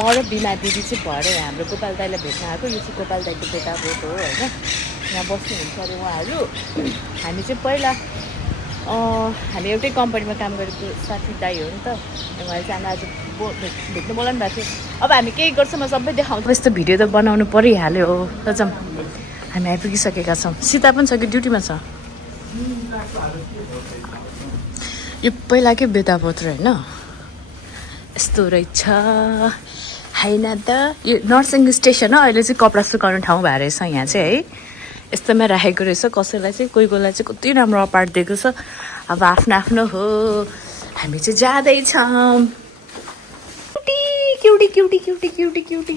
म र बिना दिदी चाहिँ भएर हाम्रो गोपाल दाईलाई भेट्न आएको यो चाहिँ गोपाल दाईको बेटा बोट हो होइन यहाँ बस्नुहुन्छ अरे उहाँहरू हामी चाहिँ पहिला हामी एउटै कम्पनीमा काम गरेको साथी दाई हो नि त उहाँले चाहिँ आज भेट्नु बोलाउनु भएको थियो अब हामी केही गर्छौँ म सबै देखाउँछु यस्तो भिडियो त बनाउनु परिहाल्यो हो त जाउँ हामी आइपुगिसकेका छौँ सीता पनि छ कि ड्युटीमा छ यो पहिलाकै बेताबोत होइन यस्तो रहेछ होइन त यो नर्सिङ स्टेसन हो अहिले चाहिँ कपडा सुकाउने ठाउँ भएर रहेछ यहाँ चाहिँ है यस्तोमा राखेको रहेछ कसैलाई चाहिँ कोही कोहीलाई चाहिँ कति राम्रो अपार्ट दिएको छ अब आफ्नो आफ्नो हो हामी चाहिँ जाँदैछौँ cutie cutie cutie cutie cutie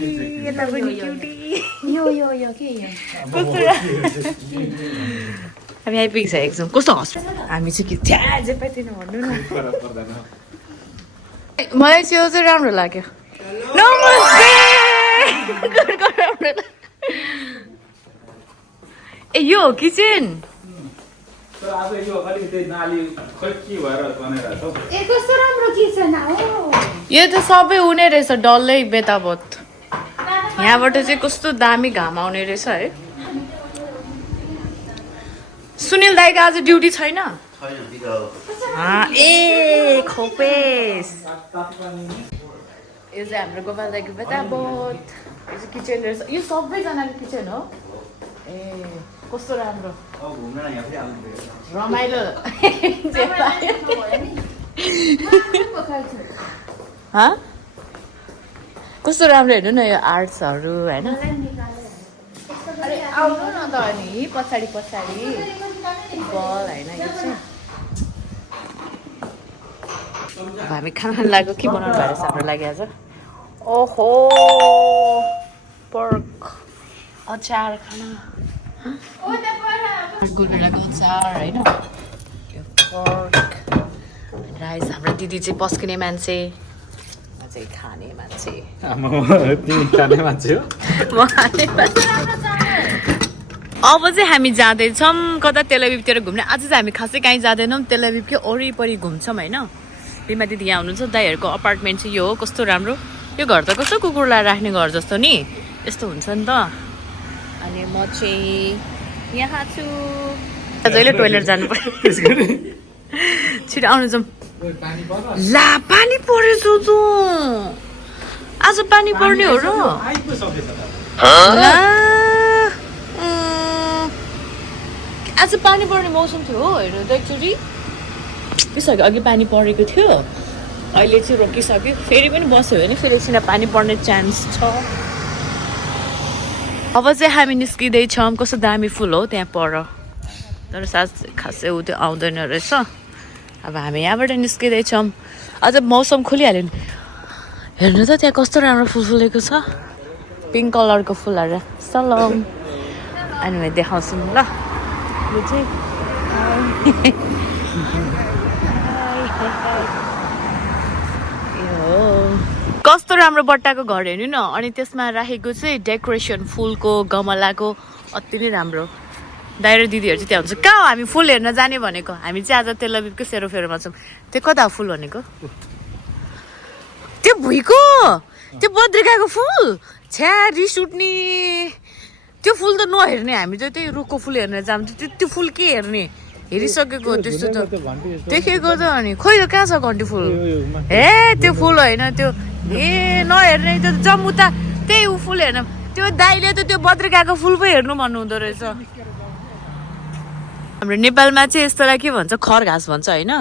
यता पनि क्युटी यो के हामी आइपुगिसकेको छौँ कस्तो हस्पिटल हामी चाहिँ कि त्यहाँ जे पाइदिनु भन्नु न मलाई चाहिँ यो चाहिँ राम्रो लाग्यो नमस्ते ए यो हो किचन यो त सबै हुने रहेछ डल्लै बेताबोत यहाँबाट चाहिँ कस्तो दामी घाम आउने रहेछ है सुनिल दाइको आज ड्युटी छैन ए खोपेस यो चाहिँ हाम्रो गोपाल दाइको बेताबोत यो चाहिँ किचन रहेछ यो सबैजनाको किचन हो ए कस्तो राम्रो रमाइलो कस्तो राम्रो हेर्नु न यो आर्ट्सहरू होइन अरे आउनु न त अनि पछाडि पछाडि बल होइन यो चाहिँ हामी खाना लाग्यो के बनाउनु भएको छ हाम्रो लागि आज ओहो पर्क अचार खाना गुन्द्रुकको अचार होइन यो पर्क राइस हाम्रो दिदी चाहिँ पस्किने मान्छे म चाहिँ खाने मान्छे अब चाहिँ हामी जाँदैछौँ कता तेलअभिवतिर घुम्ने आज चाहिँ हामी खासै कहीँ जाँदैनौँ तेलअभिवकै वरिपरि घुम्छौँ होइन बिमा दिदी यहाँ हुनुहुन्छ दाइहरूको अपार्टमेन्ट चाहिँ यो हो कस्तो राम्रो यो घर त कस्तो कुकुरलाई राख्ने घर जस्तो नि यस्तो हुन्छ नि त अनि म चाहिँ यहाँ छु जहिले टोइलेट जानु पर्यो छिटो आउनु जाउँ ला पानी परेछ त आज पानी पर्ने हो र आज पानी पर्ने मौसम थियो हो हेर्नु त एकचोटि त्यसको अघि पानी परेको थियो अहिले चाहिँ रोकिसक्यो फेरि पनि बस्यो भने फेरि एकछिन पानी पर्ने चान्स छ अब चाहिँ हामी निस्किँदैछौँ कस्तो दामी फुल हो त्यहाँ पर तर सास खासै ऊ त्यो आउँदैन रहेछ अब हामी यहाँबाट निस्किँदैछौँ अझ मौसम खोलिहाल्यो नि हेर्नु त त्यहाँ कस्तो राम्रो फुल फुलेको छ पिङ्क कलरको फुलहरू सलम अनि म देखाउँछु नि ल यो चाहिँ कस्तो राम्रो बट्टाको घर हेर्नु न अनि त्यसमा राखेको चाहिँ डेकोरेसन फुलको गमलाको अति नै राम्रो दाइ र दिदीहरू चाहिँ त्यहाँ हुन्छ कहाँ हो हामी फुल हेर्न जाने भनेको हामी चाहिँ आज तेलअभिवकै सेरोफेरोमा छौँ त्यो कता फुल भनेको त्यो भुइँको त्यो बद्रिकाको फुल छ्या रिस उठ्ने त्यो फुल त नहेर्ने हामी चाहिँ त्यही रुखको फुल हेर्न जान्छौँ त्यो फुल के हेर्ने हेरिसकेको त्यस्तो त देखेको त अनि खोइ त कहाँ छ घन्टी फुल ए त्यो फुल होइन त्यो ए नहेर्ने त्यो जम्मू त त्यही ऊ फुल हेर्न त्यो दाइले त त्यो बद्रिकाको फुल पो हेर्नु भन्नुहुँदो रहेछ हाम्रो नेपालमा चाहिँ यस्तोलाई के भन्छ खरघाँस भन्छ होइन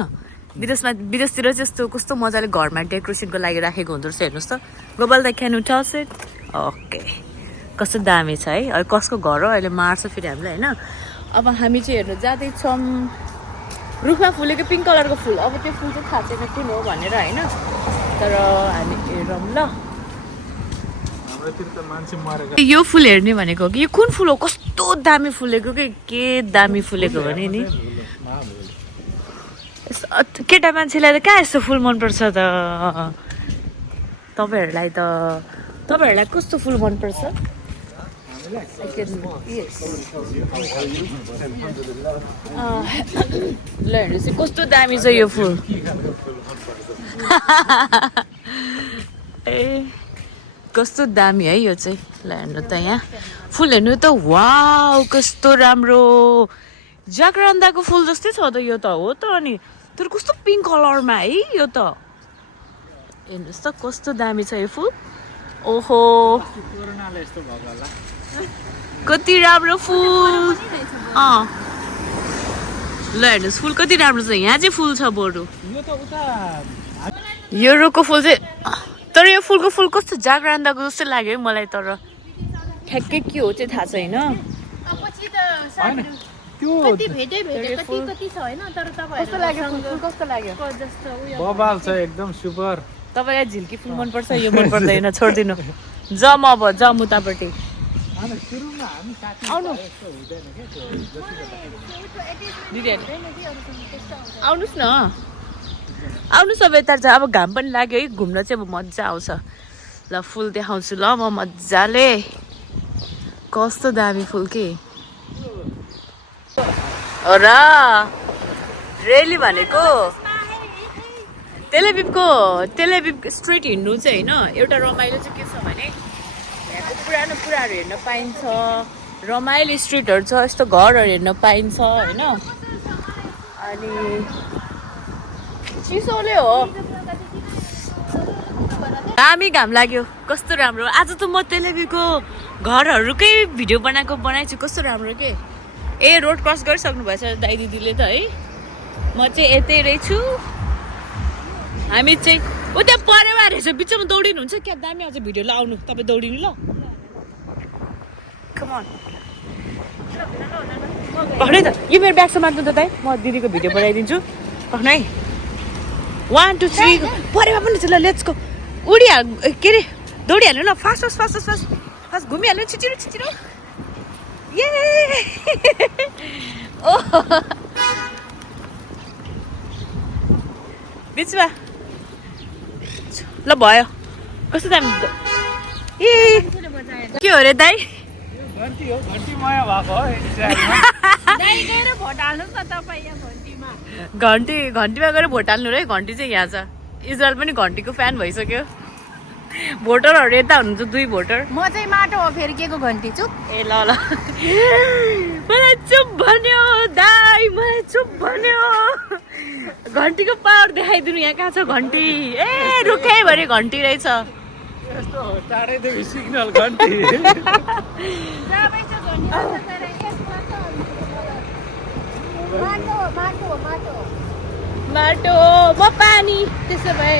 विदेशतिर चाहिँ यस्तो कस्तो मजाले घरमा डेकोरेसनको लागि राखेको हुँदो रहेछ हेर्नुहोस् त Gopal the can you touch it okay कस्तो दामी छ है अहिले कसको घर हो अहिले मार्छ फेरि हामीलाई होइन अब हामी चाहिँ हेर्नु जाँदैछौँ रुखमा फुलेको पिङ्क कलरको फुल अब त्यो फुल चाहिँ थाहा छैन कुन हो भनेर होइन तर हामी हेरौँ ल यो फुल हेर्ने भनेको कि यो कुन फुल हो कस्तो दामी फुलेको के दामी फुलेको भने नि केटा मान्छेलाई त कहाँ यस्तो फुल मनपर्छ त तपाईँहरूलाई कस्तो फुल मनपर्छ ल हेर्नुहोस् कस्तो दामी छ यो फुल ए कस्तो दामी है यो चाहिँ ल हेर्नु त यहाँ फुल हेर्नु त वाउ कस्तो राम्रो जागरन्दाको फुल जस्तै छ त यो त हो त अनि तर कस्तो पिङ्क कलरमा है यो त हेर्नुहोस् त कस्तो दामी छ यो फुल ओहो कति राम्रो फुल ल हेर्नुहोस् फुल कति राम्रो छ यहाँ चाहिँ फुल छ बरु यो रुखको फुल चाहिँ तर यो फुलको फुल कस्तो जागरन्दाको जस्तो लाग्यो है मलाई तर ठ्याक्कै के हो चाहिँ थाहा छैन बबाल छ एकदम सुपर तपाईँलाई झिल्की फुल मनपर्छ यो मन पर्दैन छोडिदिनु ज म अब ज मुतापट्टि आउनु आउनुहोस् न आउनुहोस् अब यता चाहिँ अब घाम पनि लाग्यो है घुम्न चाहिँ अब मजा आउँछ ल फुल देखाउँछु ल म मजाले कस्तो दामी फुल के र रेली भनेको तेलेबिब स्ट्रिट हिँड्नु चाहिँ होइन एउटा रमाइलो चाहिँ के छ भने यहाँको पुरानो कुराहरू हेर्न पाइन्छ रमाइलो स्ट्रिटहरू छ यस्तो घरहरू हेर्न पाइन्छ होइन अनि चिसोले हो दामी घाम लाग्यो कस्तो राम्रो आज त म तेलेबीको घरहरूकै भिडियो बनाइछु कस्तो राम्रो के ए रोड क्रस गरिसक्नु भएछ दाइ दिदीले त है म चाहिँ यतै रहेछु हामी चाहिँ उता परेवा रहेछ बिचमा दौडिनु हुन्छ क्या दामी आज भिडियो ल आउनु तपाईँ दौडिनु ल पक्रै त यो मेरो ब्याग समात्नु त दाइ म दिदीको भिडियो बनाइदिन्छु पक्नै 1 2 3 परेवा पनि छ ल लेट्स गो उडिहाल के अरे दौडिहाल्नु ल फास्ट घुमिहाल्नु छिचिरो ये ओ बिचमा ल भयो कस्तो दामी ए के हो रे दाइ घन्टीमा गएर भोट हाल्नु र घन्टी चाहिँ यहाँ छ इजरायल पनि घन्टीको फ्यान भइसक्यो भोटरहरू यता हुनुहुन्छ 2 भोटर म चाहिँ माटो हो फेर्केको घन्टी चुप ए ल मलाई चुप भन्यो दाइ मलाई चुप भन्यो घन्टीको पावर देखाइदिनु यहाँ कहाँ छ घन्टी ए रुखै भरे घन्टी रहेछ सिग्नल घन्टी माटो म पानी त्यसो भए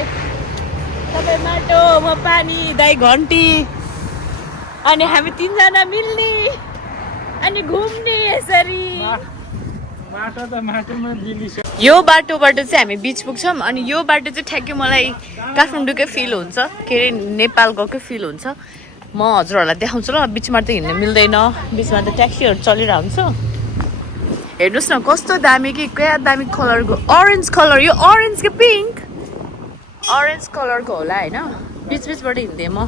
तपाईँ माटो म पानी दाइ घन्टी अनि हामी 3 जना मिल्ने अनि घुम्ने यसरी यो बाटोबाट चाहिँ हामी बिच पुग्छौँ अनि यो बाटो चाहिँ ठ्याक्कै मलाई काठमाडौँकै फिल हुन्छ के अरे नेपाल गएकै फिल हुन्छ म हजुरहरूलाई देखाउँछु ल बिचमा त हिँड्नु मिल्दैन बिचमा त ट्याक्सीहरू चलिरहेको हुन्छ हेर्नुहोस् न कस्तो दामी कि क्या दामी कलरको अरेन्ज कलर यो अरेन्ज कि पिङ्क अरेन्ज कलरको होला होइन बिचबाट हिँड्दै म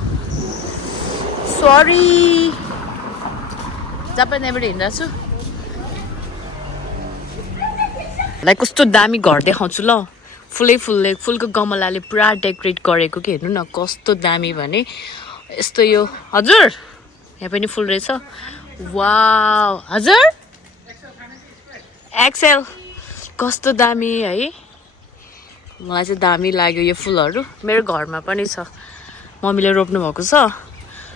सरी जापानबाट हिँड्दैछु लाई कस्तो दामी घर देखाउँछु ल फुलको गमलाले पुरा डेकोरेट गरेको कि हेर्नु न कस्तो दामी भने यस्तो यो हजुर यहाँ पनि फुल रहेछ वाउ हजुर एक्सेल कस्तो दामी है मलाई चाहिँ दामी लाग्यो यो फुलहरू मेरो घरमा पनि छ मम्मीले रोप्नु भएको छ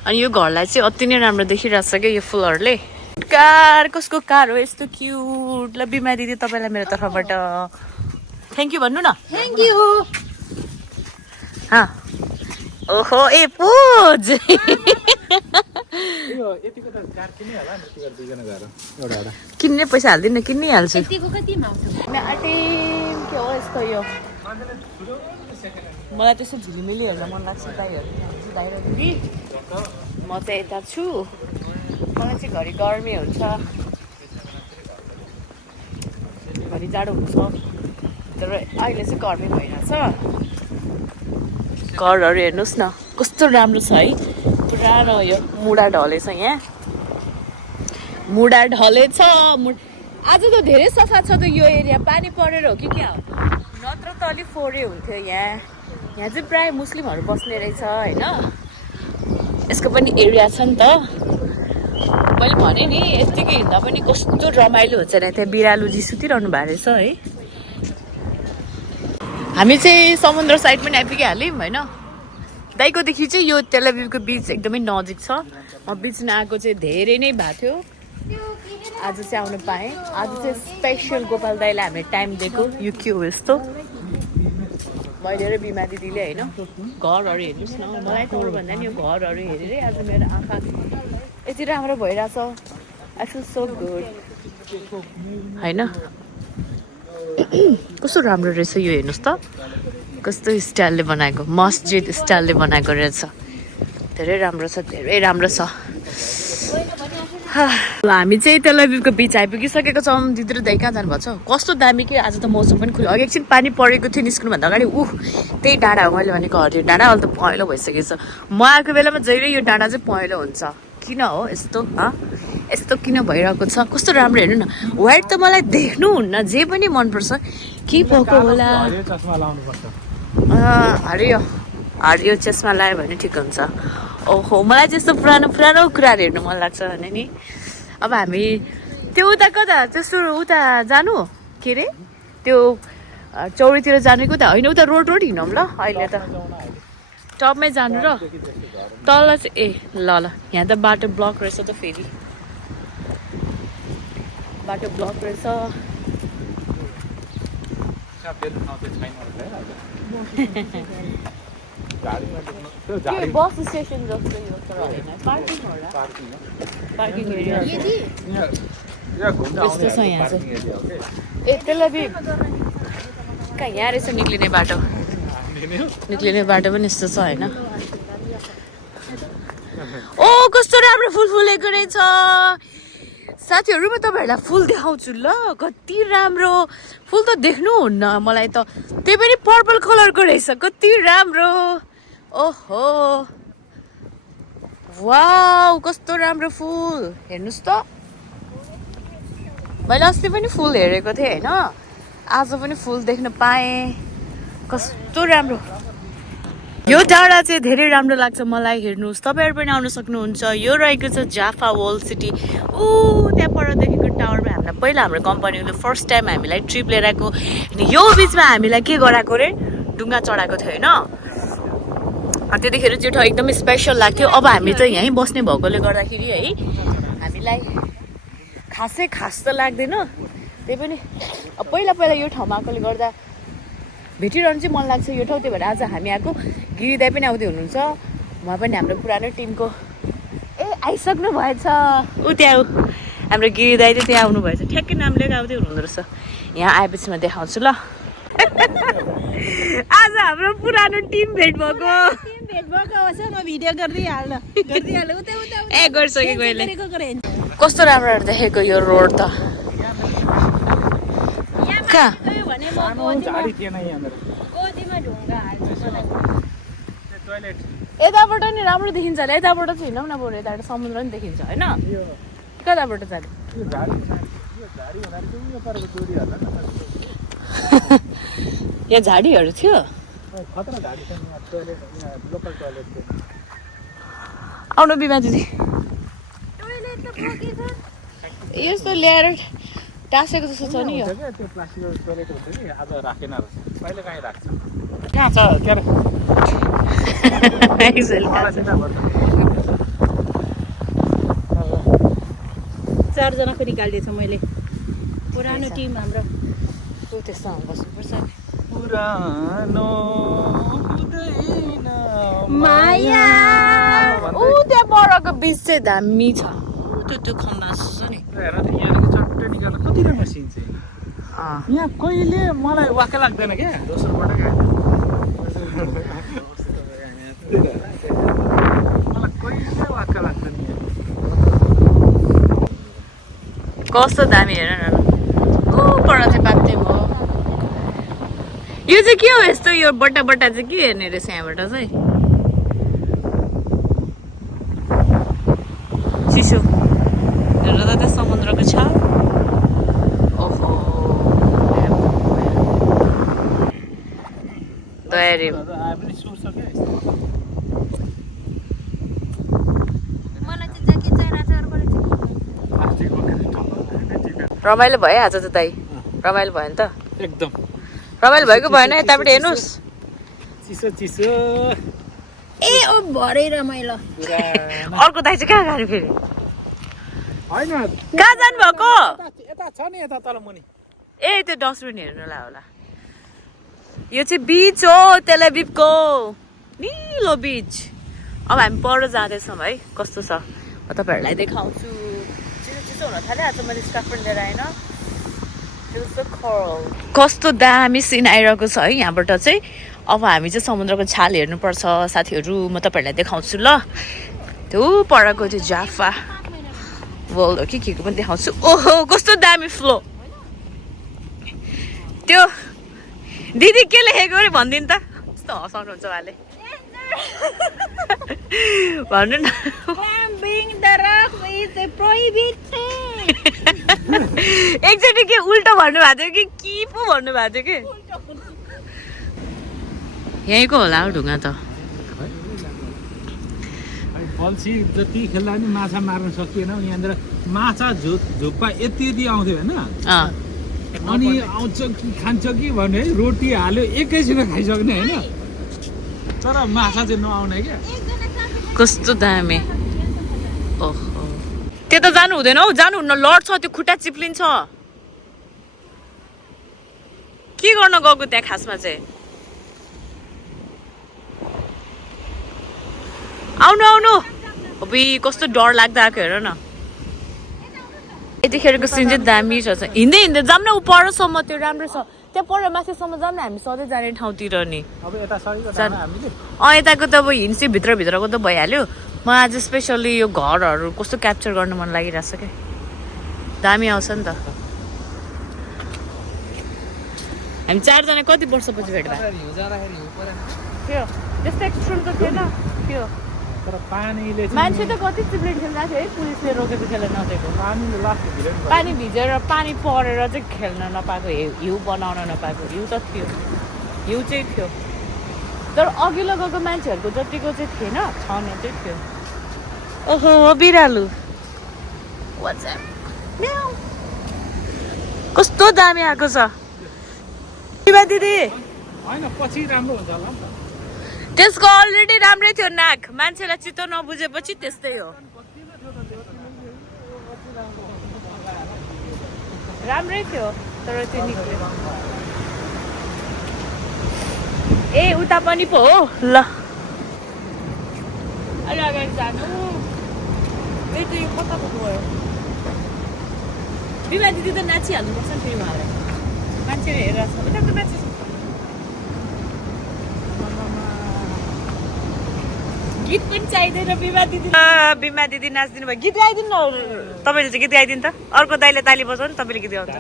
अनि यो घरलाई चाहिँ अति नै राम्रो देखिरहेछ क्या यो फुलहरूले कार कसको कार हो यस्तो क्युट ल बिमा दिदी तपाईँलाई मेरो तर्फबाट थ्याङ्क यू भन्नु न थ्याङ्क यू ओहो ए पोज किन्ने पैसा हाल्दिनँ किन्नै हाल्छु मलाई त्यस्तो झिलिमिली हेर्न मन लाग्छ दाइहरू दाइ र दिदी म चाहिँ यता छु मलाई चाहिँ घरि गर्मी हुन्छ घरि जाडो हुन्छ तर अहिले चाहिँ गर्मी भइरहेछ घरहरू हेर्नुहोस् न कस्तो राम्रो छ है पुरानो यो मुढा ढलेछ यहाँ मुढा ढलेछ आज त धेरै सफा छ त यो एरिया पानी परेर हो कि क्या हो नत्र त अलिक फोहोरै हुन्थ्यो यहाँ चाहिँ प्रायः मुस्लिमहरू बस्ने रहेछ होइन यसको पनि एरिया छ नि त मैले भने नि यतिकै हिँड्दा पनि कस्तो रमाइलो हुन्छ नि त्यहाँ बिरालुजी सुतिरहनु भएको रहेछ है हामी चाहिँ समुद्र साइड पनि आइपुगिहाल्यौँ होइन दाइकोदेखि चाहिँ यो तेलअभिभको बिच एकदमै नजिक छ म बिचमा आएको चाहिँ धेरै नै भएको थियो आज चाहिँ आउनु पाएँ आज चाहिँ स्पेसल गोपाल दाइलाई हामीले टाइम दिएको यो के हो यस्तो मैले र बिमा दिदीले होइन घरहरू हेर्नुहोस् न मलाई त अरू भन्दा नि यो घरहरू हेरेरै आज मेरो आँखा यति राम्रो भइरहेछ आई फिल सो गुड होइन कस्तो राम्रो रहेछ यो हेर्नुहोस् त कस्तो स्टाइलले बनाएको मस्जिद स्टाइलले बनाएको रहेछ धेरै राम्रो छ हामी चाहिँ तेलअभिभको बिच आइपुगिसकेको छौँ दिदी र दाइ कहाँ जानुभएको छ कस्तो दामी कि आज त मौसम पनि खुल्यो अघि एकछिन पानी परेको थियो निस्कनुभन्दा अगाडि त्यही डाँडा हो मैले भनेको हरियो डाँडा अहिले त पहेँलो भइसकेको छ म आएको बेलामा जहिले यो डाँडा चाहिँ पहेँलो हुन्छ किन हो यस्तो यस्तो किन भइरहेको छ कस्तो राम्रो हेर्नु न व्हाइट त मलाई देख्नुहुन्न जे पनि मनपर्छ के भएको होला हरियो चस्मा लगायो भने ठिक हुन्छ ओहो मलाई त्यस्तो पुरानो कुराहरू हेर्नु मन लाग्छ भने नि अब हामी त्यो उता कता त्यस्तो उता जानु के अरे त्यो चौरीतिर जानु कि उता होइन उता रोड हिँडौँ ल अहिले त टपमै जानु र तल चाहिँ ल यहाँ त बाटो ब्लक रहेछ त फेरि बाटो ब्लक रहेछ बस स्टेसन जस्तो यो तर होइन पार्किङ होला पार्किङ एरिया यस्तो छ यहाँ चाहिँ ए तेलअभिभ कहाँ यहाँ रहेछ निक्लिने बाटो पनि यस्तो छ होइन ओ कस्तो राम्रो फुल फुलेको रहेछ साथीहरू म तपाईँहरूलाई फुल देखाउँछु ल कति राम्रो फुल त देख्नुहुन्न मलाई त त्यही पनि पर्पल कलरको रहेछ कति राम्रो ओहो वाउ कस्तो राम्रो फुल हेर्नुहोस् त मैले अस्ति पनि फुल हेरेको थिएँ होइन आज पनि फुल देख्न पाएँ कस्तो राम्रो यो डाँडा चाहिँ धेरै राम्रो लाग्छ मलाई हेर्नुहोस् तपाईँहरू पनि आउन सक्नुहुन्छ यो रहेको छ जाफा वर्ल्ड सिटी त्यहाँ परदेखिको टावरमा हामीलाई पहिला हाम्रो कम्पनीले फर्स्ट टाइम हामीलाई ट्रिप लिएर आएको अनि यो बिचमा हामीलाई के गराएको रे ढुङ्गा चढाएको थियो होइन त्यतिखेर त्यो ठाउँ एकदमै स्पेसल लाग्थ्यो अब हामी त यहीँ बस्ने भएकोले गर्दाखेरि है हामीलाई खास त लाग्दैन त्यही पनि पहिला यो ठाउँमा आएकोले गर्दा भेटिरहनु चाहिँ मन लाग्छ यो ठाउँ त्यही भएर आज हामी आएको गिरी दाइ पनि आउँदै हुनुहुन्छ उहाँ पनि हाम्रो पुरानो टिमको आइसक्नु भएछ त्यहाँ हाम्रो गिरी दाइ चाहिँ त्यहाँ आउनु भएछ ठ्याक्कै नाम लिएर आउँदै हुनुहुँदो रहेछ यहाँ आएपछि म देखाउँछु ल आज हाम्रो पुरानो टिम भेट भएको म भिडियो गरिदिइहाल्नु गरिसकेको अहिले कस्तो राम्रो देखेको यो रोड त कहाँ यताबाट नि राम्रो देखिन्छ होला यताबाट चाहिँ हिँडौँ न बरु यताबाट समुद्र नि देखिन्छ होइन कताबाट जाने यहाँ झाडीहरू थियो आउनु बिमा दिदी यस्तो ल्याएर टाँसेको जस्तो छ नि यो चारजनाको निकालिदिएछु मैले पुरानो टिम हाम्रो त्यस्तो बस्नुपर्छ माया त्यहाँ बरको बिच चाहिँ दामी छ त्यो खम्बा छ नि कति राम्रो सिन चाहिँ यहाँ कहिले मलाई वाक्कै लाग्दैन क्या दोस्रोबाट क्या मलाई कहिले वाक्कै लाग्दैन कस्तो दामी हेर न पर चाहिँ बाध्य भयो यो चाहिँ के हो यस्तो यो बट्टा चाहिँ के हेर्ने रहेछ यहाँबाट चाहिँ चिसो हेर्नु त त्यो समुद्रको छ ओहो रमाइलो भयो आज त दाइ रमाइलो भयो नि त एकदम रमाइलो भएको भएन यतापट्टि हेर्नुहोस् चिसो चिसो ए ओ भरे रमाइलो अर्को दाइ चाहिँ कहाँ गयो फेरि होइन कहाँ जानुभएको यता छ नि यता तल मुनि ए त्यो डस्टबिन हेर्नुलाई होला यो चाहिँ बिच हो तेलअभिभको निलो बिच अब हामी पर जाँदैछौँ है कस्तो छ म तपाईँहरूलाई देखाउँछु चिसो चिसो हुन थाल्यो आज मैले स्कार्फ पनि लिएर आएन कस्तो दामी सिन आइरहेको छ है यहाँबाट चाहिँ अब हामी चाहिँ समुद्रको छाल हेर्नुपर्छ साथीहरू म तपाईँहरूलाई देखाउँछु ल त्यो परको त्यो जाफा वर्ल्ड हो कि के को पनि देखाउँछु ओहो कस्तो दामी फ्लो त्यो दिदी के लेखेको अरे भनिदिनु त कस्तो हँसाउनुहुन्छ उहाँले भन्नु न Climbing the rock is prohibited. एकचोटि के उल्टो भन्नुभएको थियो कि पो भन्नुभएको थियो कि यहीँको होला हौ ढुङ्गा त बल्छी जति खेल्दा पनि माछा मार्न सकिएन यहाँनिर माछा झुप्पा यति यति आउँथ्यो होइन अनि आउँछ कि खान्छ कि भने रोटी हाल्यो एकैछिन खाइसक्ने होइन तर माछा चाहिँ नआउने क्या कस्तो दामी ओहो त्यता जानु हुँदैन हौ जानुहुन्न लड्छ त्यो खुट्टा चिप्लिन्छ के गर्न गएको त्यहाँ खासमा चाहिँ आउनु आउनु अबुई कस्तो डर लाग्दा आएको हेर न यतिखेरको सिन चाहिँ दामी छ हिँड्दै हिँड्दै जाऊँ न ऊ परसम्म त्यो राम्रो छ त्यहाँ पर माथिसम्म जाऊँ न हामी सधैँ जाने ठाउँतिर नि अब यता सरीको जानु हामीले यताको त अब हिँड्छ भित्रको त भइहाल्यो म आज स्पेसल्ली यो घरहरू कस्तो क्याप्चर गर्न मन लागिरहेछ क्या दामी आउँछ नि त हामी चारजना कति वर्षपछि भेट भयो त्यस्तो एक्सट्रिम त थिएन थियो तर पानीले मान्छे त कति चिप्लिट खेल्दा थियो है पुलिसले रोकेको खेल्न नदिएको पानीले लास्ट पानी भिजेर पानी परेर चाहिँ खेल्न नपाएको हिउँ बनाउन नपाएको हिउँ त थियो हिउँ चाहिँ थियो तर अघिल्लो गएको मान्छेहरूको जतिको चाहिँ थिएन छाउने चाहिँ थियो ओहो बिरालु कस्तो दामी आएको छ दिदी होइन पछि राम्रो हुन्छ होला नि त त्यसको अलरेडी राम्रै थियो नाक मान्छेलाई चित्त नबुझेपछि त्यस्तै हो राम्रै थियो तर त्यो निक्ल्यो ए उता पनि पो हो ल अलि अगाडि जानु ए त्यो कता पो गयो बिमा दिदी त नाचिहाल्नुपर्छ नि फेरि उहाँलाई मान्छेले हेरेर छ उता त नाचिस गीत पनि चाहिँदैन बिमा दिदी नाचिदिनु भयो गीत गाइदिनु न तपाईँले चाहिँ गीत गाइदिनु त अर्को दाइले ताली बजाउनु तपाईँले गीत गाउनु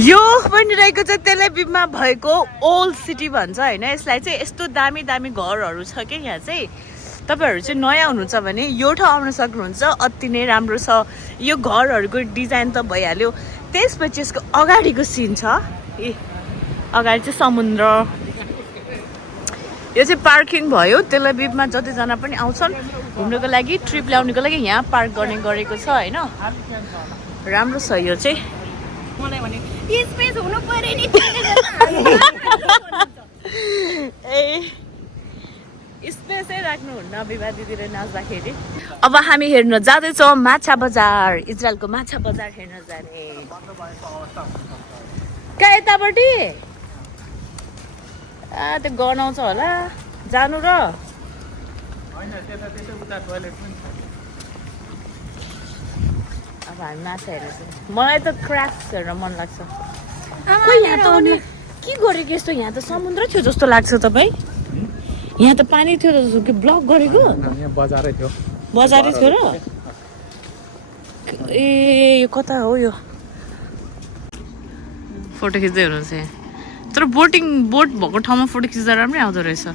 यो पनि रहेको चाहिँ तेलअभिभमा भएको ओल्ड सिटी भन्छ होइन यसलाई चाहिँ यस्तो दामी दामी घरहरू छ क्या यहाँ चाहिँ तपाईँहरू चाहिँ नयाँ हुनुहुन्छ भने यो ठाउँ आउन सक्नुहुन्छ अति नै राम्रो छ यो घरहरूको डिजाइन त भइहाल्यो त्यसपछि यसको अगाडिको सिन छ अगाडि चाहिँ समुद्र यो चाहिँ पार्किङ भयो तेलअभिभमा जतिजना पनि आउँछन् घुम्नको लागि ट्रिप ल्याउनुको लागि यहाँ पार्क गर्ने गरेको छ होइन राम्रो छ यो चाहिँ मलाई भने स्पेस हुनु पर्यो नि ए स्पेसै राख्नुहुन्न बिमा दिदीले नाच्दाखेरि अब हामी हेर्न जाँदैछौँ माछा बजार इजरायलको माछा बजार हेर्न जाने कहाँ यतापट्टि त्यो गनाउँछ होला जानु र अब हामी माछा हेर्दैछौँ मलाई त क्राफ्ट हेर्न मन लाग्छ खोइ यहाँ त अनि के गरेको यस्तो यहाँ त समुद्र थियो जस्तो लाग्छ तपाईँ यहाँ त पानी थियो जस्तो कि ब्लक गरेको बजारै थियो बजारै थियो र ए यो कता हो यो फोटो खिच्दै हुनुहुन्छ यहाँ तर बोट भएको ठाउँमा फोटो खिच्दा राम्रै आउँदो रहेछ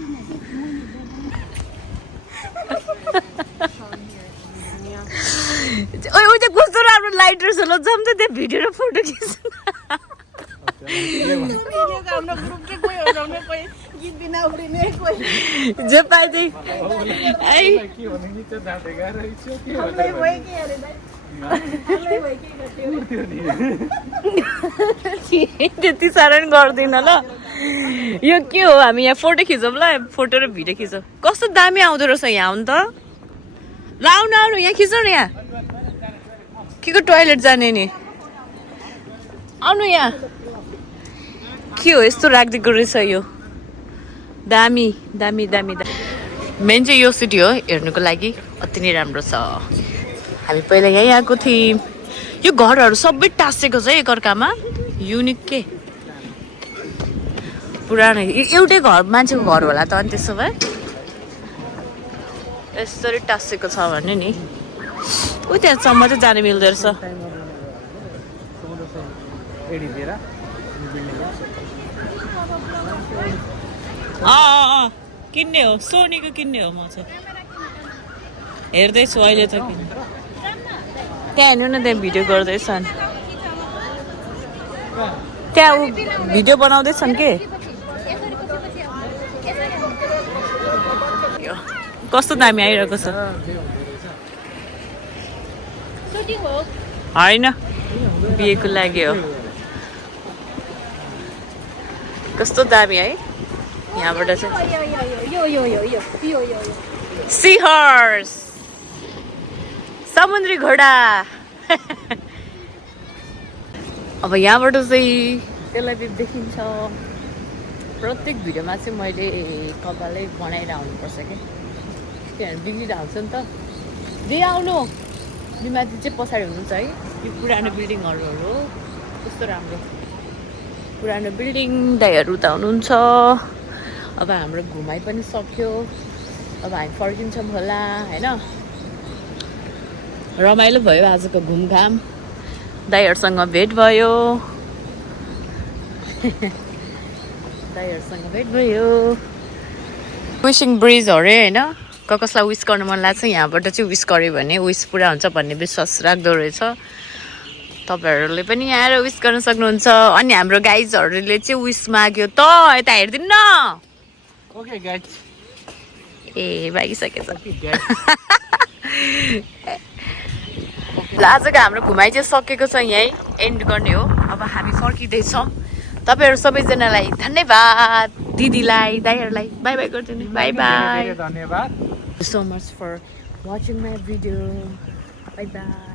उयो चाहिँ कस्तो राम्रो लाइट रहेछ ल जाऊँ त त्यहाँ भिडियो र फोटो खिच्नु गीत बिना उड्ने कोही जे पाए त्यही के भने नि चाहिँ दाँते गाह्रो इच्छो के हल्लै भयो कि अरे दाइ हल्लै भयो कि गर्थ्यो उड्थ्यो नि त्यति साह्रो नि गर्दैन ल यो के हो हामी यहाँ फोटो खिचौँ ल फोटो र भिडियो खिचौँ कस्तो दामी आउँदो रहेछ यहाँ आउनु त ल आउनु आउनु यहाँ खिचौँ न यहाँ के को टोइलेट जाने नि आउनु यहाँ के हो यस्तो राखिदिएको रहेछ यो दामी दामी दामी मेन चाहिँ यो सिटी हो हेर्नुको लागि अति नै राम्रो छ हामी पहिला यहीँ आएको थियौँ यो घरहरू सबै टाँसेको छ एकअर्कामा युनिक के पुरानो एउटै घर मान्छेको घर होला त अनि त्यसो भए यसरी टाँसेको छ भने नि ऊ त्यहाँसम्म चाहिँ जानु मिल्दो रहेछ किन्ने हो सोनीको किन्ने हो म चाहिँ हेर्दैछु अहिले त किन्ने त्यहाँ हेर्नु न त्यहाँ भिडियो गर्दैछन् त्यहाँ ऊ भिडियो बनाउँदैछन् के कस्तो दामी आइरहेको छ होइन बिहेको लागि हो कस्तो दामी है यहाँबाट चाहिँ सी हर्स समुद्री घोडा अब यहाँबाट चाहिँ तेलअभिभ देखिन्छ प्रत्येक भिडियोमा चाहिँ मैले कपालै बनाएर आउनुपर्छ कि किनभने बिग्रिरहेको हुन्छ नि त दे आउनु माथि चाहिँ पछाडि हुनुहुन्छ है यो पुरानो बिल्डिङहरू हो कस्तो राम्रो पुरानो बिल्डिङ दाइहरू त हुनुहुन्छ अब हाम्रो घुमाइ पनि सक्यो अब हामी फर्किन्छौँ होला होइन रमाइलो भयो आजको घुमघाम दाइहरूसँग भेट भयो विसिङ ब्रिज अरे होइन कसलाई विस गर्नु मन लाग्छ यहाँबाट चाहिँ विस गर्यो भने विस पुरा हुन्छ भन्ने विश्वास राख्दो रहेछ तपाईँहरूले पनि यहाँ आएर विस गर्न सक्नुहुन्छ अनि हाम्रो गाइजहरूले चाहिँ विस माग्यो त यता हेरिदिनु न ओके गाइज ए भागिसकेछ ल आजको हाम्रो घुमाइ चाहिँ सकेको छ यहीँ एन्ड गर्ने हो अब हामी फर्किँदैछौँ तपाईँहरू सबैजनालाई धन्यवाद दिदीलाई दाइहरूलाई बाई बाई गरिदिनु बाई बाई धन्यवाद so much for watching my video. Bye bye.